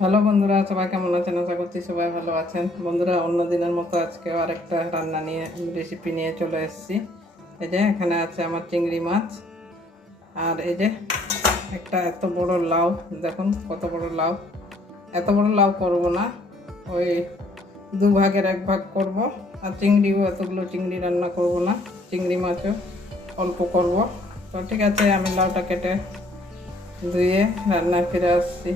Hello বন্ধুরা, সবাই কেমন আছেন? আশা করছি সবাই ভালো আছেন। বন্ধুরা, অন্য দিনের মতো আজকেও আরেকটা রান্না নিয়ে রেসিপি নিয়ে চলে এসেছি। এই যে, এখানে আছে আমার চিংড়ি মাছ। আর এই যে, একটা এত বড় লাউ, দেখুন কত বড় লাউ। এত বড় লাউ করব না, ওই দু ভাগের এক ভাগ করব। আর চিংড়িও এতগুলো চিংড়ি রান্না করব না, চিংড়ি মাছও অল্প করব। তো ঠিক আছে, আমি লাউটা কেটে ধুয়ে রান্নায় ফিরে আসছি।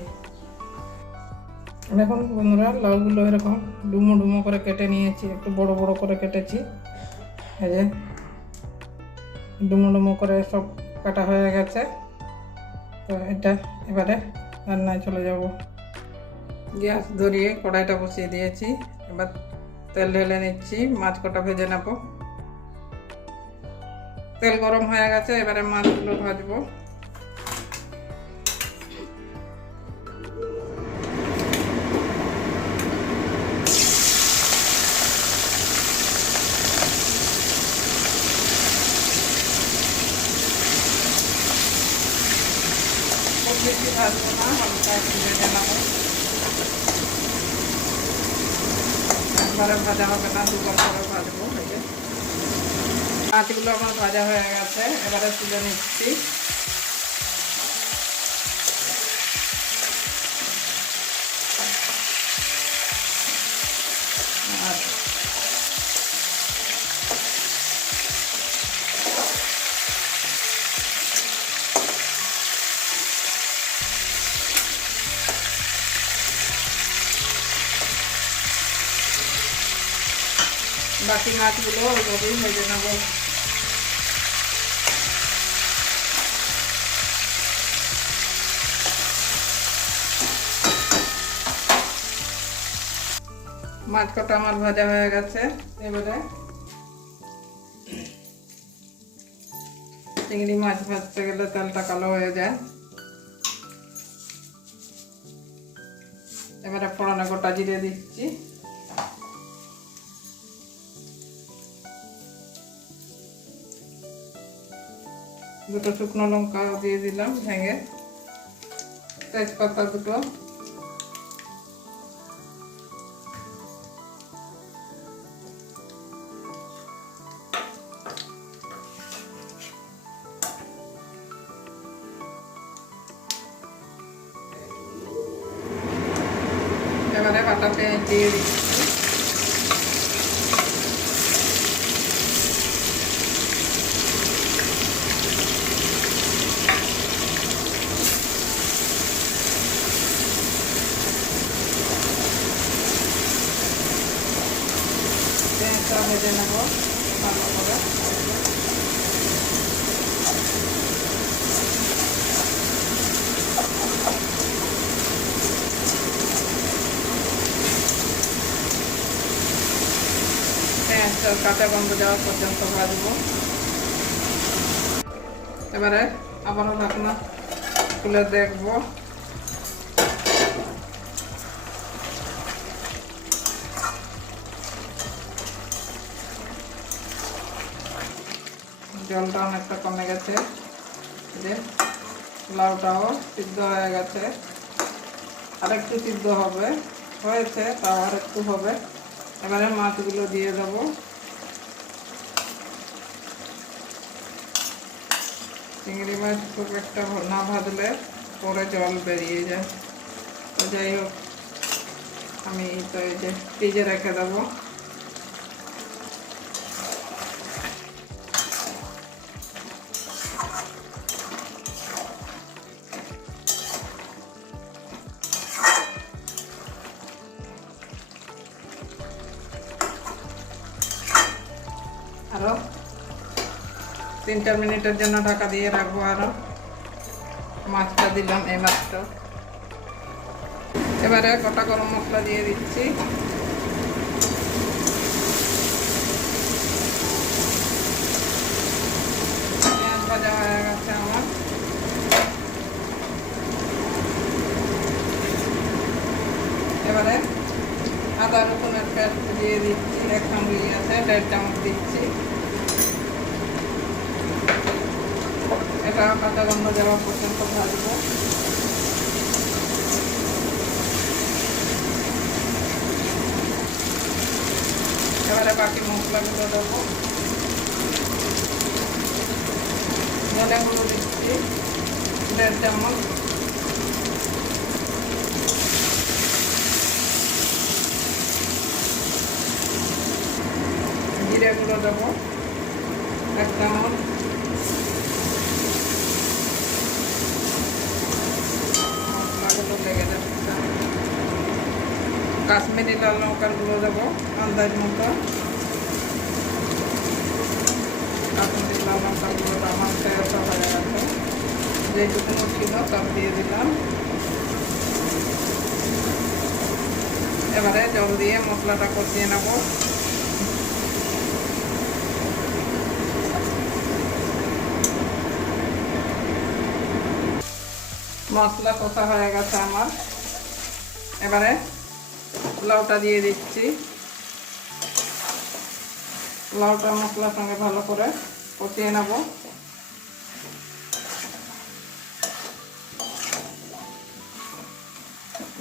দেখুন বন্ধুরা, লাউগুলো এরকম ডুমো ডুমো করে কেটে নিয়েছি, একটু বড় বড় করে কেটেছি। এই যে ডুমো ডুমো করে সব কাটা হয়ে গেছে। তো এটা এবারে রান্নায় চলে যাব। গ্যাস ধরিয়ে কড়াইটা বসিয়ে দিয়েছি। এবার তেল ঢেলে নিচ্ছি মাছ কটা ভেজে নেব। তেল গরম হয়ে গেছে, এবারে মাছগুলো ভাজবো। একবারে ভাজা হবে না দুবার পরে ভাজবো, এই যে। মাছগুলো আমার ভাজা হয়ে গেছে, এবারে তুলে নিচ্ছি। বাকি মাছগুলো ওইভাবেই ভেজে নেব। মাছ কটা আমার ভাজা হয়ে গেছে, এবারে চিংড়ি মাছ ভাজতে গেলে তেলটা কালো হয়ে যায়। এবারে ফোড়নে গোটা জিরে দিচ্ছি। দুটো শুকনো লঙ্কা দিয়ে দিলাম ভেঙে তেজপাতা দুটো। ভেজে নেব ভালো পেঁয়াজটা কাঁচা গন্ধ যাওয়া পর্যন্ত ভাজবো। এবারে আবারও ঢাকনা খুলে দেখব। জলটা অনেকটা কমে গেছে। যে লাউটাও সিদ্ধ হয়ে গেছে। আর একটু সিদ্ধ হবে। হয়েছে, তাও আর একটু হবে। এবারে মাছগুলো দিয়ে দেবো। চিংড়ি মাছ খুব একটা না ভাজলে পরে জল বেরিয়ে যায়। তো যাই হোক, আমি তো এই যে ফ্রিজে রেখে দেবো। তিন চার মিনিটের জন্য ঢাকা দিয়ে রাখব আরও মাছটা দিলাম এই মাছটা এবারে গোটা গরম মশলা দিয়ে দিচ্ছি। ভাজা হয়ে গেছে আমার। এবারে আদা রসুনের পেস্ট দিয়ে দিচ্ছি। এখন আছে দেড় চামচ দিচ্ছি। গন্ধ দেওয়া পর্যন্ত ভাজবো এবারে বাকি মশলাগুলো দেবো। ধনে গুঁড়ো দিচ্ছি দেড় চামচ জিরে গুঁড়ো দেবো। কাশ্মীরি লাল লঙ্কার গুঁড়ো দেবো, আন্দাজ মতো। কাশ্মীরি লাল লঙ্কার গুঁড়োটা আমার তৈরি গেছে। যেটুকুনো ছিল সব দিয়ে দিলাম। এবারে জল দিয়ে মশলাটা কষিয়ে নেব। মশলা কষা হয়ে গেছে আমার। এবারে লাউটা দিয়ে দিচ্ছি। লাউটা মশলার সঙ্গে ভালো করে কষিয়ে নেব।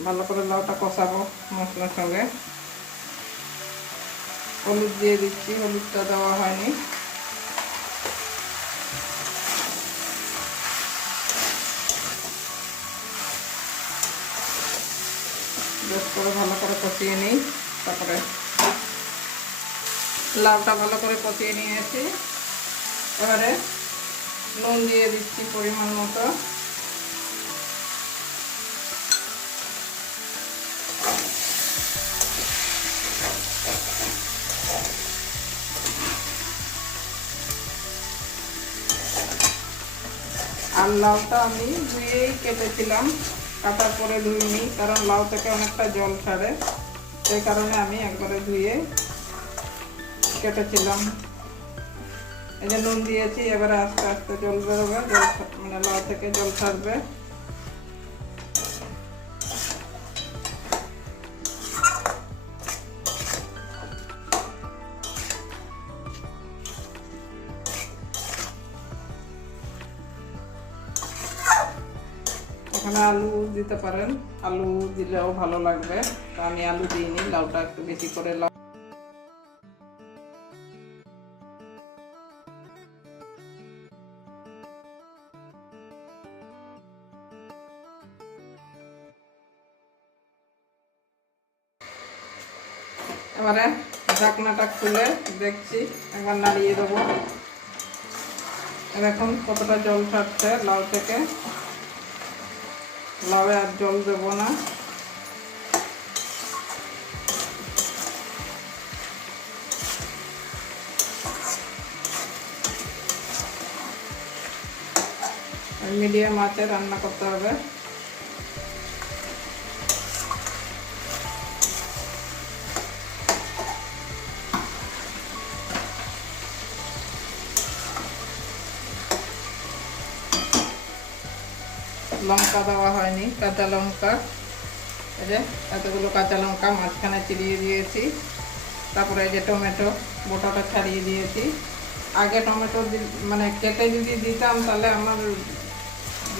ভালো করে লাউটা কষাবো মশলার সঙ্গে। হলুদ দিয়ে দিচ্ছি, হলুদটা দেওয়া হয়নি। বেশ করে ভালো কষিয়ে নিই। তারপরে লাউটা ভালো করে কষিয়ে নিয়েছি। এবারে নুন দিয়ে দিচ্ছি পরিমাণ মতো। আর লাউটা আমি ধুয়েই কেটেছিলাম। কাটার পরে ধুইনি, কারণ লাউ থেকে অনেকটা জল ছাড়ে। সেই কারণে আমি একবারে ধুয়ে কেটেছিলাম। এই যে নুন দিয়েছি, এবারে আস্তে আস্তে জল বেরোবে, জল মানে লাউ থেকে জল ছাড়বে। দিতে পারেন। আলু দিলেও ভালো লাগবে। তো আমি আলু দিইনি, লাউটা একটু বেশি করে লাউ এবারে ঢাকনাটা খুলে দেখছি একবার নাড়িয়ে দেবো। দেখুন কতটা জল ছাড়ছে লাউ থেকে। লাউয়ে আর জল দেবো না। মিডিয়াম আঁচে রান্না করতে হবে। লঙ্কা দেওয়া হয়নি, কাঁচা লঙ্কা। যে এতগুলো কাঁচা লঙ্কা মাঝখানে চিরিয়ে দিয়েছি। তারপরে যে টমেটো গোটাটা ছাড়িয়ে দিয়েছি। আগে টমেটো মানে কেটে যদি দিতাম, তাহলে আমার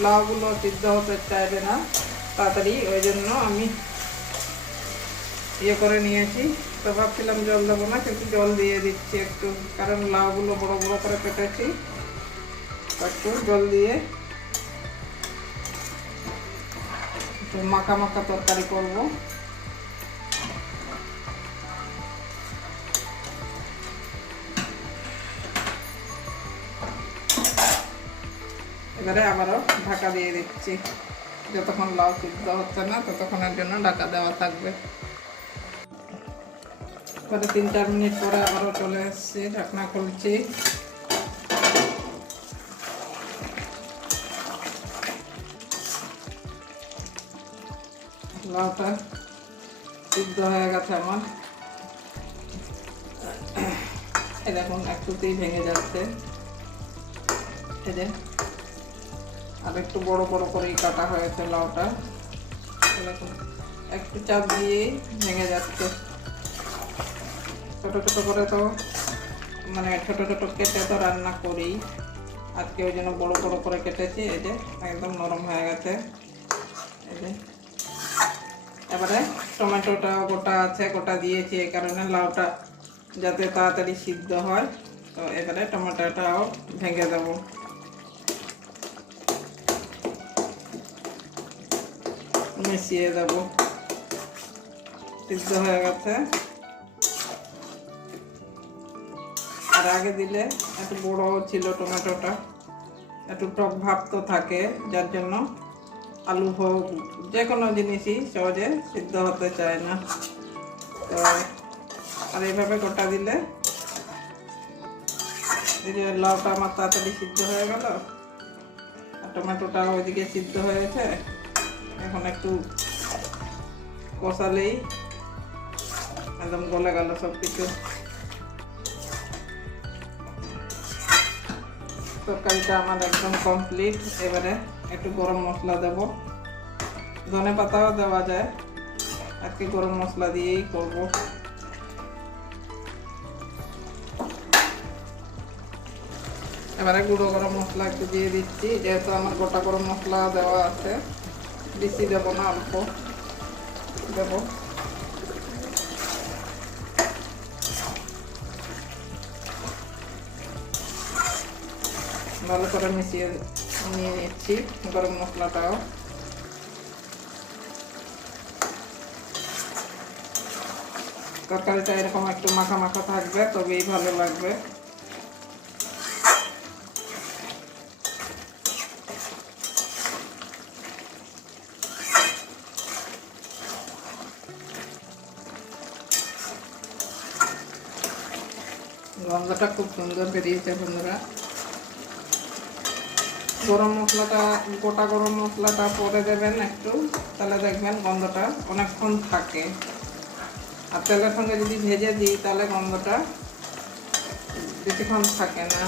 লাউগুলো সিদ্ধ হতে চাইবে না। তাড়াতাড়ি ওই জন্য আমি ইয়ে করে নিয়েছি। তো ভাবছিলাম জল দেবো না, কিন্তু জল দিয়ে দিচ্ছি একটু, কারণ লাউগুলো বড় বড় করে কেটেছি। একটু জল দিয়ে একটু মাখা মাখা তরকারি করব। এবারে আবারও ঢাকা দিয়ে দিচ্ছি। যতক্ষণ লাউ সিদ্ধ হচ্ছে না, ততক্ষণের জন্য ঢাকা দেওয়া থাকবে। তিন, চার মিনিট পরে আবারও চলে এসেছি, ঢাকনা খুলছি। লাউটা সিদ্ধ হয়ে গেছে আমার দেখুন একটুতেই ভেঙে যাচ্ছে যে আর একটু বড় বড় করেই কাটা হয়েছে লাউটা দেখুন একটু চাপ দিয়েই ভেঙে যাচ্ছে ছোট ছোট করে তো মানে ছোট ছোট কেটে তো রান্না করি আজকে ওই জন্য বড় বড় করে কেটেছি এই যে একদম নরম হয়ে গেছে এই যে এবারে টমেটোটা গোটা আছে, গোটা দিয়েছি এই কারণে লাউটা যাতে তাড়াতাড়ি সিদ্ধ হয়। তো এবারে টমেটোটাও ভেঙে দেবো। মিশিয়ে দেবো। সিদ্ধ হয়ে গেছে। আর আগে দিলে একটু বড় ছিল টমেটোটা। একটু টক ভাব তো থাকে, যার জন্য আলু হোক, যে কোনো জিনিসই সহজে সিদ্ধ হতে চায় না। তো আর এইভাবে গোটা দিলে যে লাউটা আমার তাড়াতাড়ি সিদ্ধ হয়ে গেল, আর টমেটোটা ওইদিকে সিদ্ধ হয়েছে। এখন একটু কষালেই একদম গলে গেল সব কিছু তরকারিটা আমার একদম কমপ্লিট এবারে একটু গরম মশলা দেব। ধনে পাতাও দেওয়া যায়। আজকে গরম মশলা দিয়েই করব। এবারে গুঁড়ো গরম মশলা একটু দিয়ে দিচ্ছি, যেহেতু আমার গোটা গরম মশলা দেওয়া আছে। বেশি দেবো না, অল্প দেবো। ভালো করে মিশিয়ে নিয়ে নিচ্ছি গরম মশলাটাও। তরকারিটা এরকম একটু মাখা মাখা থাকবে, তবেই ভালো লাগবে। গন্ধটা খুব সুন্দর বেরিয়েছে বন্ধুরা। গরম মশলাটা, গোটা গরম মশলাটা পরে দেবেন একটু। তাহলে দেখবেন গন্ধটা অনেকক্ষণ থাকে। আর তেলের সঙ্গে যদি ভেজে দিই, তাহলে গন্ধটা বেশিক্ষণ থাকে না।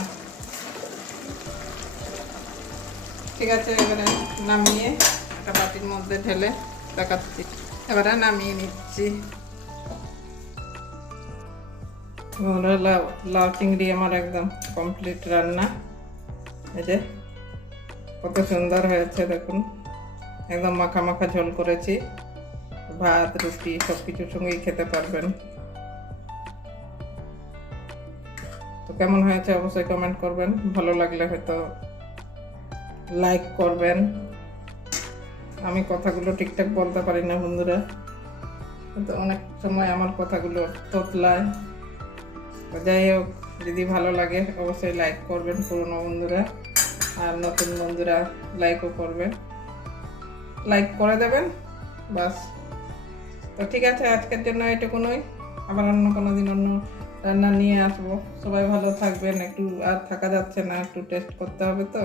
ঠিক আছে, এবারে নামিয়ে একটা বাটির মধ্যে ঢেলে দেখাচ্ছি। এবারে নামিয়ে নিচ্ছি। লাউ চিংড়ি আমার একদম কমপ্লিট রান্না। এই যে কত সুন্দর হয়েছে দেখুন। একদম মাখা মাখা ঝোল করেছি। ভাত, রুটি সব কিছুর সঙ্গেই খেতে পারবেন। তো কেমন হয়েছে অবশ্যই কমেন্ট করবেন। ভালো লাগলে হয়তো লাইক করবেন। আমি কথাগুলো ঠিকঠাক বলতে পারি না বন্ধুরা। কিন্তু অনেক সময় আমার কথাগুলো তোতলায়। যাই হোক, যদি ভালো লাগে অবশ্যই লাইক করবেন পুরনো বন্ধুরা। আর নতুন বন্ধুরা লাইকও করবেন লাইক করে দেবেন, বাস। তো ঠিক আছে, আজকের জন্য এটুকুনই। আবার অন্য কোনো দিন অন্য রান্না নিয়ে আসব। সবাই ভালো থাকবেন, একটু আর থাকা যাচ্ছে না, একটু টেস্ট করতে হবে তো।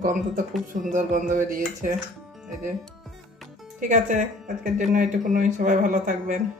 গন্ধ তো খুব সুন্দর গন্ধ বেরিয়েছে, এই যে। ঠিক আছে, আজকের জন্য এটুকুনই। সবাই ভালো থাকবেন।